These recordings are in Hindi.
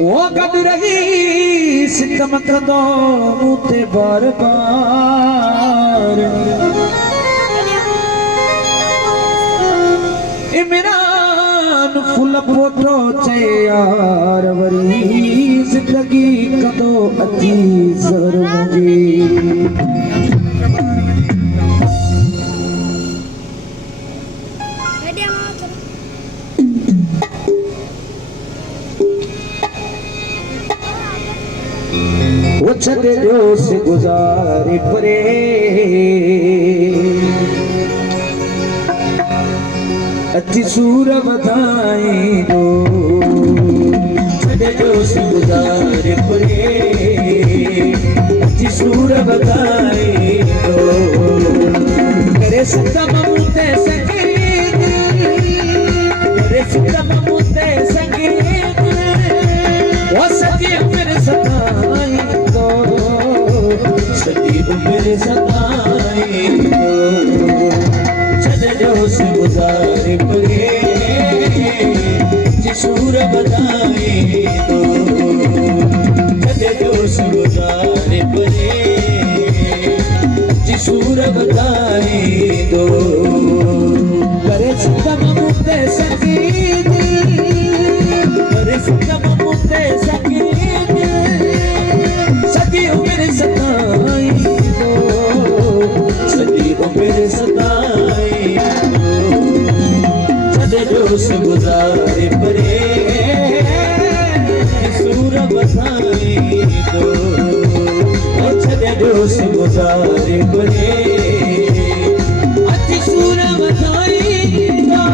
वो कद रही सितम कदो मुते बार बार इमरान फुल फोटो चे यार वरी जिंदगी कदो अची ज़रूरी वो छदे जो से गुजारे परे अच्छी सूर बताए दो छदे जो से गुजारे परे अच्छी सूर बताए दो मेरे सतम मुते संगीत मेरे सतम मुते संगीत वो सती मेरे सताई सदी मेरे सताई छदे जो से गुजारे परे जिसूर बताए दो छदे जो से गुजारे परे जिसूर बताए दो करे सतम मुते संगीत करे सतम मुते संगीत सदी मेरे सताई दो सदी मेरे सताई दो छदे जो से गुजारे परे सूर बताए दो छदे जो से गुजारे परे अच्छी सूर बताए दो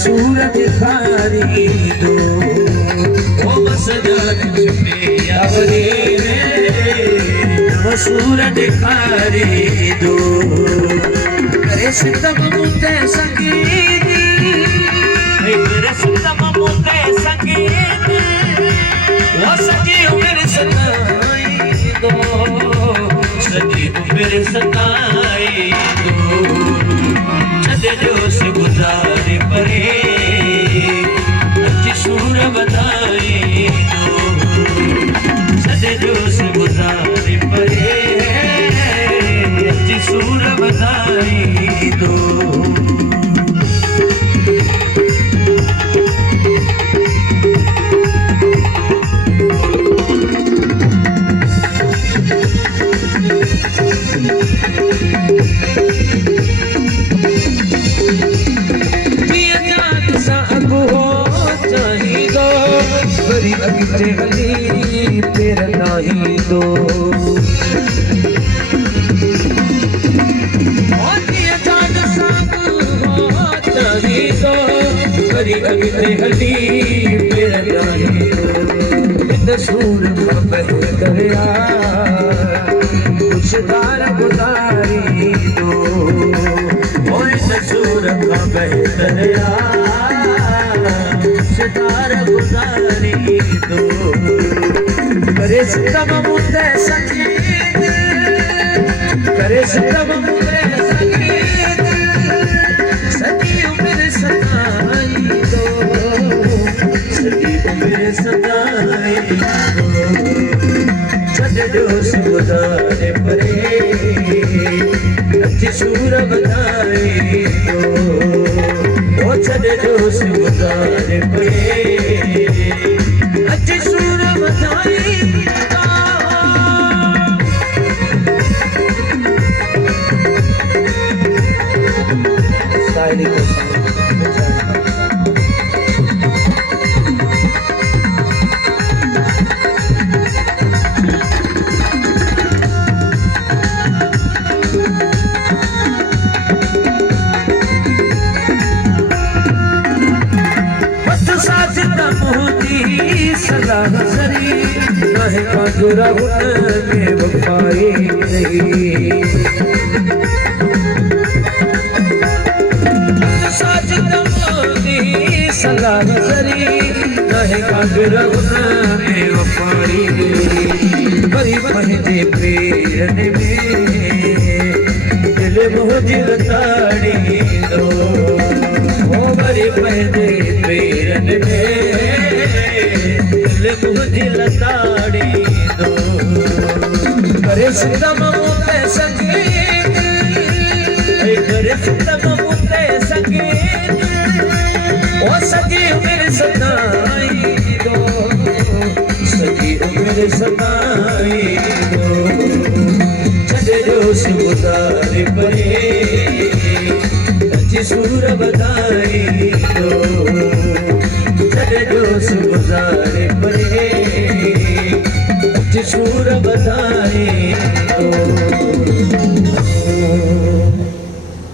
सूर दिखारी दो ओ मसजद पे आवरे नव सूर दिखारी दो करे सितम मुते संगीत करे सितम मुते संगीत वो सजी मेरे सताई दो सजी मेरे सताई दो छदे जो से गुजारे परे अच्छी सूर बताए दो छदे जो से गुजारे परे अच्छी सूर बताए दो अगते गली तेरा नहीं दो अगते गली तेरा नहीं दो सूर बह दरिया कुछ दार गुजारी दो सूर बह दरिया सितार गुजारी दो करे सितम मुते संगीत करे सितम मुते संगीत सदी मेरे सताई दो सदी मेरे सताई दो छदे जो से गुजारे परे अच्छी सूर बताए दो ओ छदे जो से गुजारे परे अच्छी सूर बताए सलाह सरी नाहे काजुरा में वफाई नहीं साजिद मोदी सलाह सरी नाहे काजुरा में वफाई बरी पंहिंजे पेरनि में दिल मुंहिंजी लताड़ींदो ओ वरी पंहिंजे पेरनि में दिल मुंहिंजी लताड़ींदो करे सितम मूं ते संगीत करे सितम मूं ते संगीत ओ सॼी उमिरि सताईंदो सॼी उमिरि सताईंदो छॾियो सुबुधारे परे अची सूर बधाईंदो छॾियो सुबुधारे परे अची सूर बधाईंदो